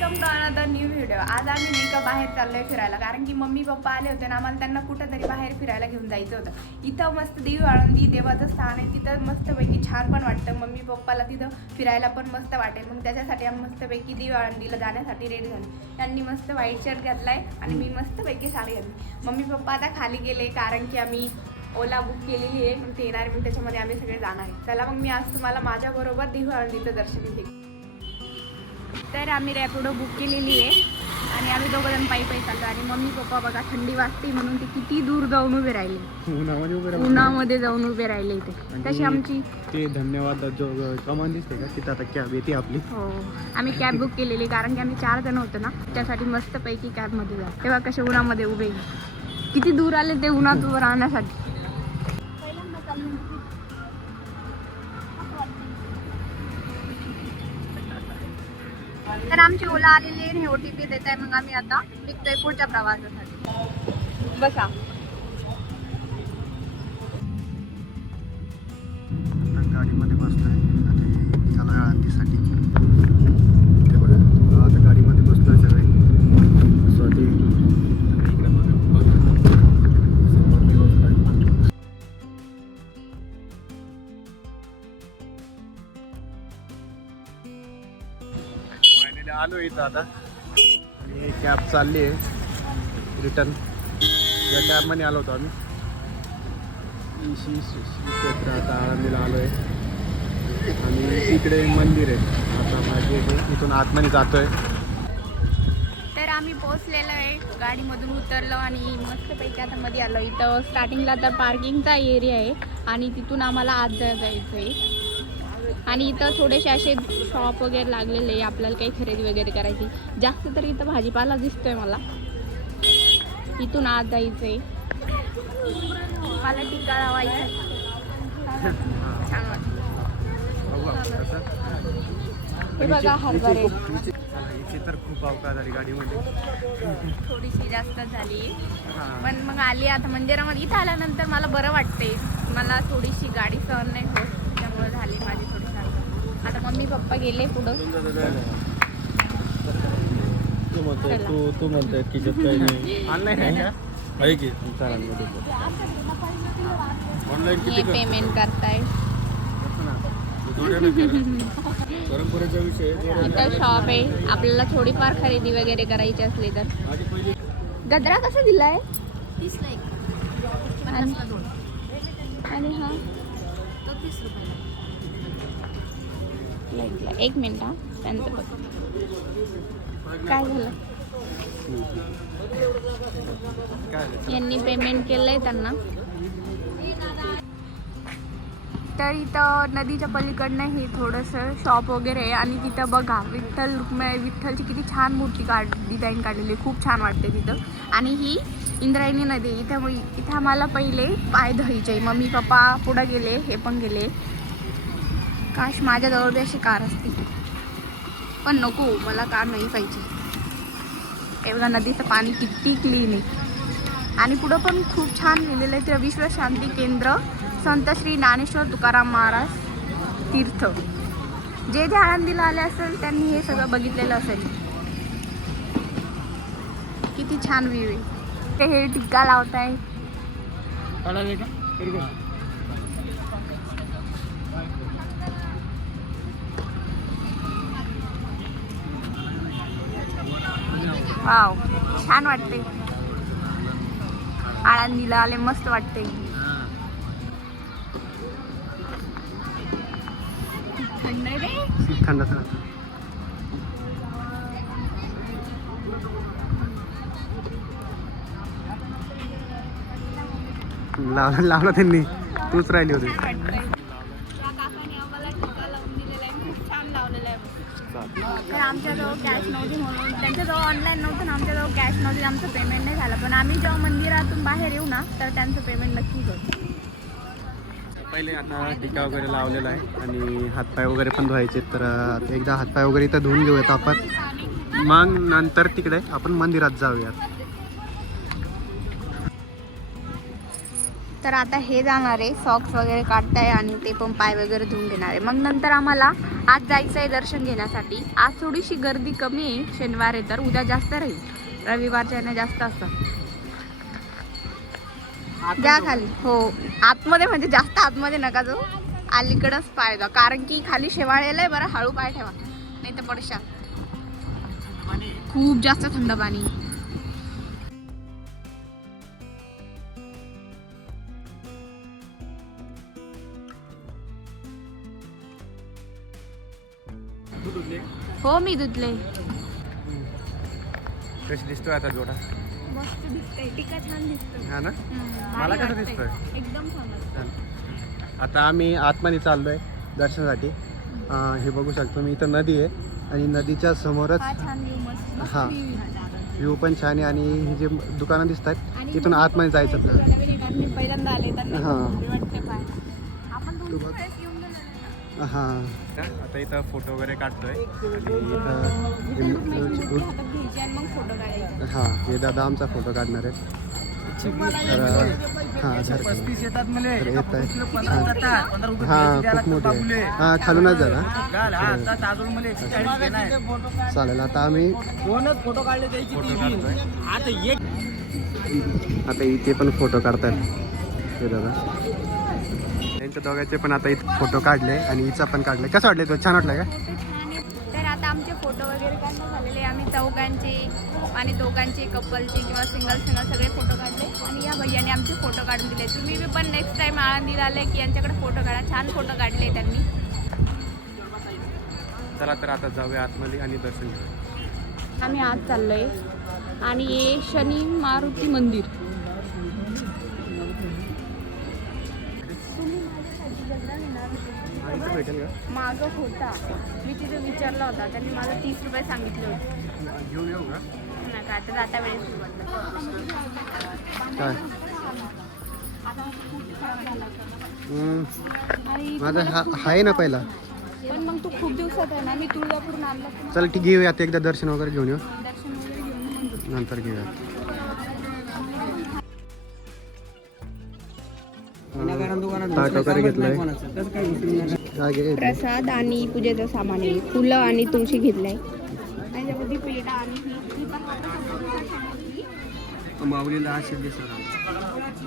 Welcome to another new video. आज आम्ही नाही का बाहेर चाललोय फिरायला, कारण की मम्मी पप्पा आले होते ना, आम्हाला त्यांना कुठंतरी बाहेर फिरायला घेऊन जायचं होतं. इथं मस्त देवी आळंदी देवाचं स्थान आहे, तिथं मस्तपैकी छान पण वाटतं. मम्मी पप्पाला तिथं फिरायला पण मस्त वाटेल. मग त्याच्यासाठी आम्ही मस्तपैकी देवी आळंदीला जाण्यासाठी रेडी झालो. त्यांनी मस्त व्हाईट शर्ट घातलाय आणि मी मस्तपैकी साडी घातली. मम्मी पप्पा आता खाली गेले, कारण की आम्ही ओला बुक केलेली आहे. मग ते येणार, मग त्याच्यामध्ये आम्ही सगळे जाणार आहे. चला मग मी आज तुम्हाला माझ्याबरोबर देवी आळंदीचं दर्शन घेईन. तर आम्ही रॅपिडो बुक केलेली आहे आणि आम्ही दोघंजण पायी चाललो. आणि मम्मी पप्पा बघा थंडी वाजते म्हणून ते किती दूर जाऊन उभे राहिले, उन्हामध्ये जाऊन उभे राहिले इथे. तशी आमची ते धन्यवाद जो कमान दिसते का तिथं आता कॅब येते आपली. हो, आम्ही कॅब बुक केलेली कारण की आम्ही 4 जण होतो ना, त्यासाठी मस्तपैकी कॅबमध्ये जा. तेव्हा कसे उन्हामध्ये उभे, किती दूर आले ते उन्हात उभं राहण्यासाठी. तर आमची ओला आलेली आहे, OTP देत आहे. मग आम्ही आता निघतोय पुढच्या प्रवासासाठी. बसा. गाडीमध्ये बसतोय निघाला आळंदीसाठी. ते बघा आता गाडीमध्ये बसतोय सगळे. स्वाती इकडे फायनली आलो इथं आता आणि कॅब चालली आहे रिटर्न. या कॅबमध्ये आलो होतो आम्ही. श्री क्षेत्र आता आळंदीला आलो आहे आणि तिकडे मंदिर आहे. आता माझे इथून आतमध्ये जातोय. तर आम्ही पोहोचलेलो आहे, गाडीमधून उतरलो आणि मस्तपैकी आता मध्ये आलो. इथं स्टार्टिंगला तर पार्किंगचा एरिया आहे आणि तिथून आम्हाला आत जायचं आहे. आणि इथं थोडेसे असे शॉप वगैरे लागलेले आहे, आपल्याला काही खरेदी वगैरे करायची. जास्त तर इथं भाजीपाला दिसतोय मला. इथून आत जायचं आहे. मला टिक्का लावायचा छान वाटतं. हे बघा हरभरे. इथे तर खूप अवकाश झाली गाडीमध्ये, थोडीशी जास्त झाली पण मग आली आता मंदिरामध्ये. इथं आल्यानंतर मला बरं वाटते. मला थोडीशी गाडी सहन नाही होत, त्यामुळे झाली माझी थोडी शांत. आता मम्मी पप्पा गेले पुढं. तू म्हणतोय की काही नाही ऑनलाईन आहे की ऑनलाईन किती पेमेंट करताय. परंपरेचा विषय. इथं शॉप आहे, आपल्याला थोडीफार खरेदी वगैरे करायची असली तर. गजरा कसा दिलाय? आणि हा एक मिनिट हा, त्यांचं बघ काय झालं. यांनी पेमेंट केलंय त्यांना. तर इथं नदीच्या पलीकडनं हे थोडंसं शॉप वगैरे आहे आणि तिथं बघा विठ्ठलची किती छान मूर्ती डिझाईन काढलेली, खूप छान वाटते तिथं. आणि ही इंद्रायणी नदी. इथं आम्हाला पहिले पाय धुवायचे. मम्मी पप्पा पुढं गेले, हे पण गेले. काश माझ्याजवळ बी अशी कार असती, पण नको, मला कार नाही पाहिजे. एवढा नदीचं पाणी किती क्लीन आहे. आणि पुढं पण खूप छान लिहिलेलं आहे, तर विश्व शांती केंद्र संत श्री ज्ञानेश्वर तुकाराम महाराज तीर्थ. जे आळंदीला आले असेल त्यांनी हे सगळं बघितलेलं असेल. किती छान व्ह्यू आहे. ते हे टिक्का लावताय. वाव, छान वाटते. आळंदीला आले मस्त वाटते. थंड आहे रे. थंड लावला त्यांनी, तूच राहिली होती. त्या काकाने आम्हाला टिक्का लावून दिलेला आहे, खूप छान लावलेला आहे. तर आमच्याजवळ कॅश नव्हती म्हणून, त्यांच्याजवळ ऑनलाईन नव्हतं ना, आमच्याजवळ कॅश नव्हती, आमचं पेमेंट नाही झालं. पण आम्ही जेव्हा मंदिरातून बाहेर येऊ ना, तर त्यांचं पेमेंट नक्कीच होतं. पहिले आता टिका वगैरे लावलेला आहे आणि हातपाय वगैरे पण धुवायचे. तर एकदा हातपाय वगैरे इथं धुवून घेऊयात आपण, मग नंतर तिकडे आपण मंदिरात जाऊयात. तर आता हे जाणार आहे, सॉक्स वगैरे काढताय आणि ते पण पाय वगैरे धुवून घेणार आहे. मग नंतर आम्हाला आज जायचं आहे दर्शन घेण्यासाठी. आज थोडीशी गर्दी कमी आहे, शनिवार आहे, तर उद्या जास्त राहील. रविवारच्या याने जास्त असतं. द्या खाली. हो, आतमध्ये म्हणजे जास्त आतमध्ये नका जाऊ, अलीकडंच पाय द्या, कारण की खाली शेवाळेला आहे. बरं हळू पाय ठेवा, नाही तर पडशाल. खूप जास्त थंड पाणी. हो मी धुतले. कशी दिसतोय आता जोडा? मस्त दिसतंय, टीका छान दिसतोय. हा ना, मला कसं दिसतोय? एकदम छान. आता आम्ही आतमध्ये चाललोय दर्शनासाठी. हे बघू शकतो मी, इथं नदी आहे आणि नदीच्या समोरच छान व्ह्यू, मस्त हा व्ह्यू पण छान आहे. आणि हे जे दुकानं दिसत आहेत इथून आतमध्ये जायचं आपल्याला. पहिल्यांदा आले तर हां वाटते पाय. आपण दोन वेळेस येऊन गेलो ना. हां, आता इथं फोटो वगैरे काढतोय आणि मग फोटो काढायचा. हां, हे दादा आमचा फोटो काढणार आहे. तर हां येत आहे. हां खूप मोठे आहे. हां खालूनच जरा चालेल. आता आम्ही फोटो काढतोय. आता इथे पण फोटो काढतात हे दादा. त्यांच्या दोघांचे पण आता इथे फोटो काढले आणि हिचा पण काढले. कसं वाटले तो? छान वाटलं का? तर आता आमचे फोटो वगैरे काढणं झालेले. आम्ही चौघांचे आणि दोघांचे, कपलचे किंवा सिंगल सगळे फोटो काढले आणि या भैयाने आमचे फोटो काढून दिले. तुम्ही पण नेक्स्ट टाइम आळंदीला आले की यांच्याकडे फोटो काढा. छान फोटो काढले त्यांनी. चला तर आता जाऊया आतमध्ये आणि दर्शन घेऊ. आम्ही आज चाललोय आणि हे शनी मारुती मंदिर. भेटेल का? मागं होता, मी तिथे विचारला होता, त्यांनी मला 30 रुपये सांगितले होते. घेऊन येऊ का? नका, आता जाता वेळेस काय माझा आहे ना पहिला. पण मग तू खूप दिवसात आहे ना, मी तुळजापूरून आणला. चल ठीक, घेऊया आता एकदा दर्शन वगैरे घेऊन येऊ, दर्शन वगैरे घेऊन नंतर घेऊया. ताट वगैरे घेतलंय. प्रसाद आणि पूजेचं सामान आहे. फुलं आणि तुळशी घेतलंय. त्याच्यामध्ये पेढा आणि माऊलीला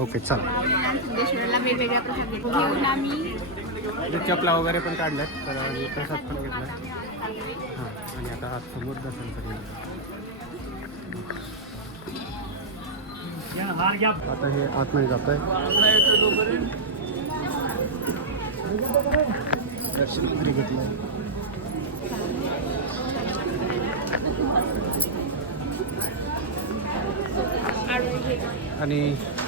ओके चल. सिद्धेश्वराला वेगवेगळ्या प्रसाद घेऊन आम्ही चपला वगैरे पण काढल्यात, तर प्रसाद पण घेतलाय. हां, आणि आता हा समोर दर्शन करूया. आता हे आतमध्ये जात आहे. दर्शन वगैरे घेतलंय. आणि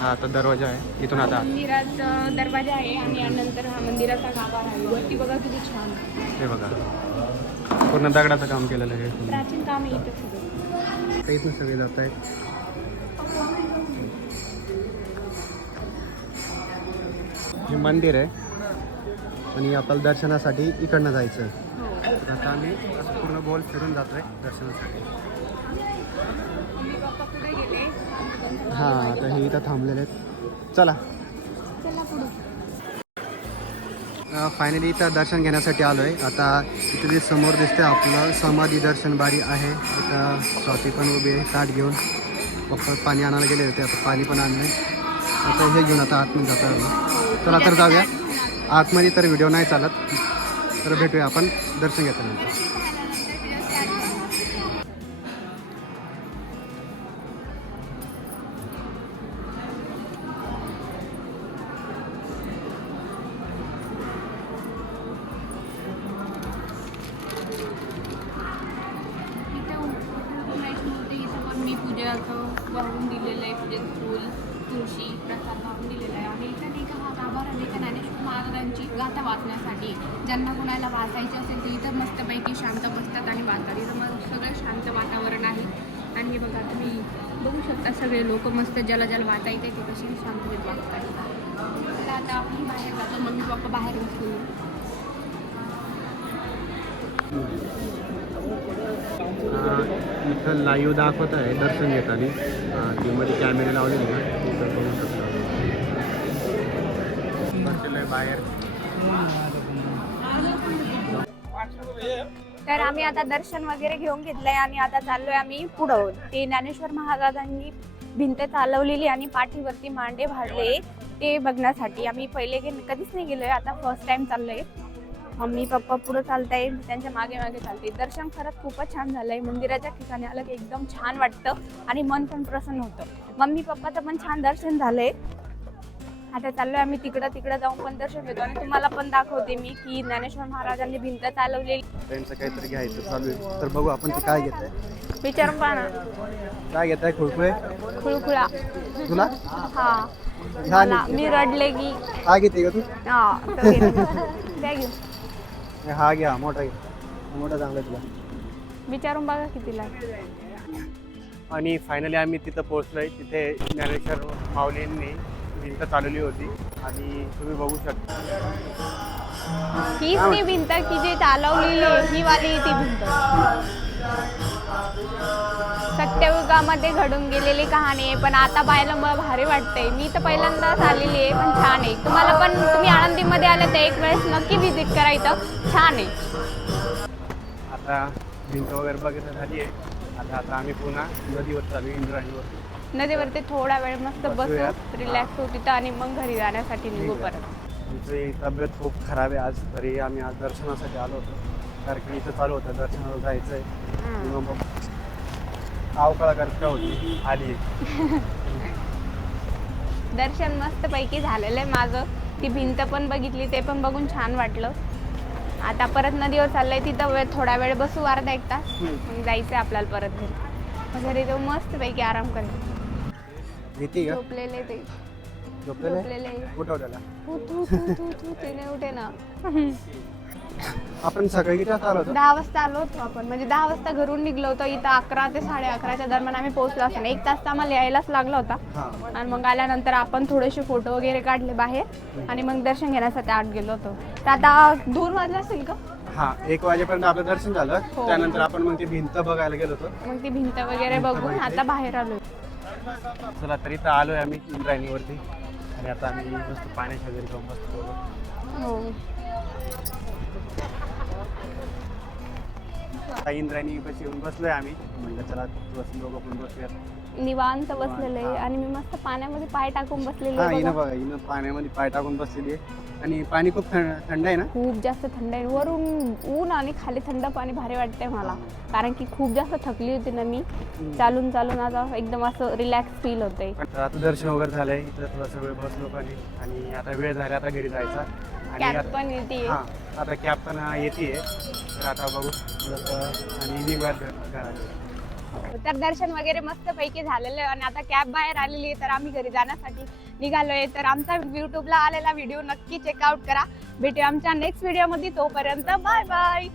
हा आता दरवाजा आहे. इथून आता मंदिरात दरवाजा आहे आणि यानंतर हा मंदिराचा गाभा आहे. वरती बघा किती छान. हे बघा, पूर्ण दगडाचं काम केलेलं आहे. प्राचीन काम आहे इथं सगळं. इथून सगळे जात आहेत. हे मंदिर आहे आणि आपल्याला दर्शनासाठी इकडनं जायचं आहे. आता आम्ही असं पूर्ण गोल फिरून जातो आहे दर्शनासाठी. हां, आता हे इथं थांबलेले आहेत. चला फायनली इथं दर्शन घेण्यासाठी आलो आहे. आता इथं जे समोर दिसते आपलं समाधी दर्शन बारी आहे. इथं स्वाती पण उभी आहे ताट घेऊन. पप्पा पाणी आणायला गेले होते, आता पाणी पण आणलं. आता हे घेऊन आता आतमध्ये जातो आलो. चला तर जाऊया आतमध्ये. तर व्हिडिओ नाही चालत, तर भेटूया आपण दर्शन घेतल्यानंतर. मी पूजेचं वाहून दिलेलं आहे. पूजेचं फूल, तुळशी, प्रसाद वाहून दिलेला आहे. आणि इथं नाही का हा गाभारा नाही का ज्ञानेश्वर महाराजांची गाथा वाचण्यासाठी. ज्यांना कोणाला वाचायची असेल तर इथं मस्तपैकी शांत बसतात आणि वाचतात. इथं मग सगळं शांत वातावरण आहे. आणि हे बघा, तुम्ही बघू शकता सगळे लोक मस्त ज्याला वाचा येते ते कशी शांततेत वाचतात. तर आता आपण बाहेर जातो. मम्मी पप्पा बाहेर बसलो. इथं लाईव्ह दाखवत आहे दर्शन घेताना. टीममध्ये कॅमेरे लावलेले ना, तिथं बघू शकता. बाहेर. तर आम्ही आता दर्शन वगैरे घेऊन घेतलंय आणि आता चाललोय आम्ही पुढं. ते ज्ञानेश्वर महाराजांनी भिंत चालवलेली आणि पाठीवरती मांडे भाडले ते बघण्यासाठी आम्ही पहिले कधीच नाही गेलोय, आता फर्स्ट टाइम चाललोय. मम्मी पप्पा पुढे चालताय, त्यांच्या मागे मागे चालते. दर्शन खरंच खूपच छान झालंय. मंदिराच्या ठिकाणी आलं की एकदम छान वाटतं आणि मन पण प्रसन्न होतं. मम्मी पप्पाचं पण छान दर्शन झालंय. आता चाललोय आम्ही तिकडं जाऊन पण दर्शन घेतो आणि तुम्हाला पण दाखवते मी की ज्ञानेश्वर महाराजांनी भिंत चालवलेली. त्यांचं काहीतरी घ्यायचं चालू आहे, तर बघू आपण ते काय घेत आहे. विचारून पहा ना. काय घेत आहे? खुळखुळे? खुळखुळा. तुला? हा मला. मी रडले की हा घेते का तू? हा तो घे. द्या घेऊन. हा घ्या, मोठा घे. मोठा चांगला तुला. विचारून बघा कितीला. आणि फायनली आम्ही तिथं पोहोचलोय. तिथे ज्ञानेश्वर माऊलींनी भिंत चालवली होती आणि तुम्ही बघू शकता. हीच ती भिंत की जी चालवलेली ही वाली ती भिंत. सत्ययुगामध्ये घडून गेलेली कहाणी आहे, पण आता पाहायला मला भारी वाटतंय. मी तर पहिल्यांदाच आलेली आहे, पण छान आहे. तुम्हाला पण, तुम्ही आळंदीमध्ये आले तर एक वेळेस नक्की व्हिजिट करा, इथं छान आहे. आता भिंत वगैरे बघितलं झाली आहे. आता आम्ही पुन्हा नदीवर चालू, इंद्रायणीवर. नदीवरती थोडा वेळ मस्त बसू, रिलॅक्स होऊ तिथं आणि मग घरी जाण्यासाठी निघू परत. आमची तब्येत खूप खराब आहे आज, तरी आम्ही आज दर्शनासाठी आलो होतो. कारण की इथं चालू होतं दर्शनाला जायचं आहे. मग अवकाळा करता होती आली. दर्शन मस्त पैकी झालेलं आहे माझं. ती भिंत पण बघितली, ते पण बघून छान वाटलं. आता परत नदीवर चाललंय, तिथं थोडा वेळ बसू, अर्धा एक तास, मग जायचंय आपल्याला परत घरी. घरी जाऊ मस्त पैकी आराम करेल. झोपलेले ते झोपलेले उठवलेला ते नाही उठे ना. आपण सकाळी किती वाजता आलो होतो? 10 वाजता आलो होतो आपण, म्हणजे 10 वाजता घरून निघलो होतो. इथं 11 ते 11:30च्या दरम्यान आम्ही पोहोचलो असं. 1 तास तर आम्हाला यायलाच लागला होता. आणि मग आल्यानंतर आपण थोडेसे फोटो वगैरे काढले बाहेर आणि मग दर्शन घेण्यासाठी आत गेलो होतो. तर आता 2 वाजले असेल का? हा, 1 वाजेपर्यंत आपलं दर्शन झालं. त्यानंतर आपण मग ती भिंत बघायला गेलो होतो. मग ती भिंत वगैरे बघून आता बाहेर आलो. चला, तरी तर आलोय आम्ही इंद्रायणीवरती आणि आता आम्ही मस्त पाण्याच्या घरी जाऊन मस्त बघू. हो, इंद्रायणी पाशी येऊन बसलोय आम्ही. म्हणलं चला दोघं पण बसूयात. निवांत बसलेलं आहे आणि मी मस्त पाण्यामध्ये पाय टाकून बसलेली आहे. हिनं बघा, हिनं पाण्यामध्ये पाय टाकून बसलेली आहे आणि पाणी खूप थंड आहे ना. खूप जास्त थंड आहे. वरून ऊन आणि खाली थंड पाणी भारी वाटतंय मला, कारण की खूप जास्त थकली होती ना मी चालून आता एकदम असं रिलॅक्स फील होतंय. आता दर्शन वगैरे झालंय, इथं थोडासा वेळ बसलो पाणी आणि आता वेळ झाला आता घरी जायचा. कॅब पण येते. आता कॅब पण येते, तर आता बघू आणि निघूया घरात. तर दर्शन वगैरे मस्त पैकी झालेलं आहे आणि आता कॅब बाहेर आलेली आहे, तर आम्ही घरी जाण्यासाठी निघालोय. तर आमचा युट्यूबला आलेला व्हिडिओ नक्की चेकआउट करा. भेटूया आमच्या नेक्स्ट व्हिडिओमध्ये. तोपर्यंत बाय बाय.